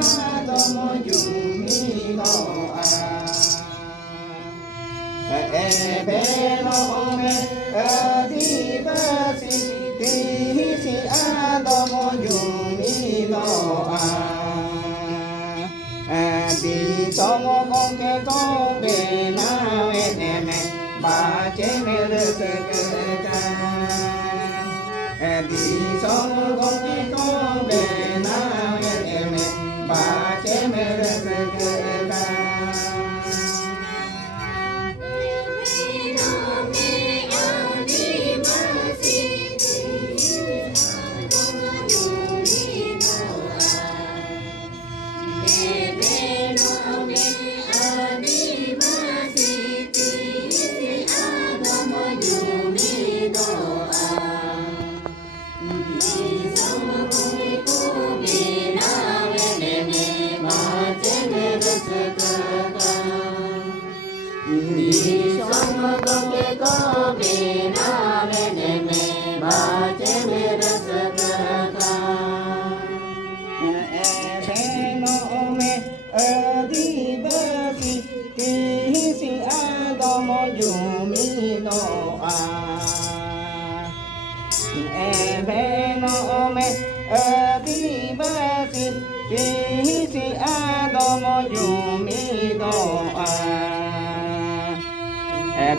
adomo yumi no a ebeno me adibasi tisi adomo yumi no a di somo konke konbe na eneme bache mere sekeka di somo konke konbe na eneme bache mere sekeka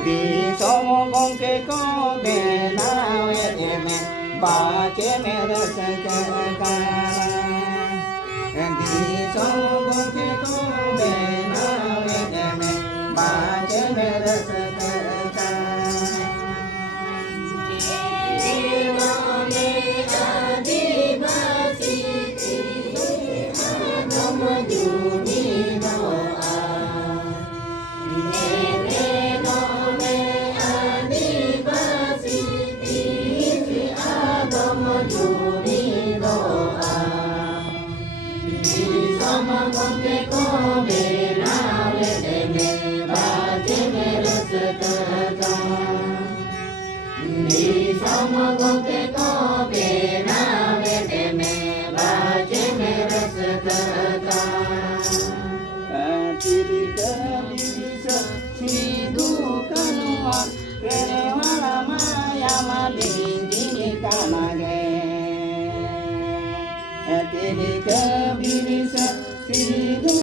Di somo konke konbe na eme bache mere sekeka di somo konke konbe na eme bache mere sekeka Tiri kabirisa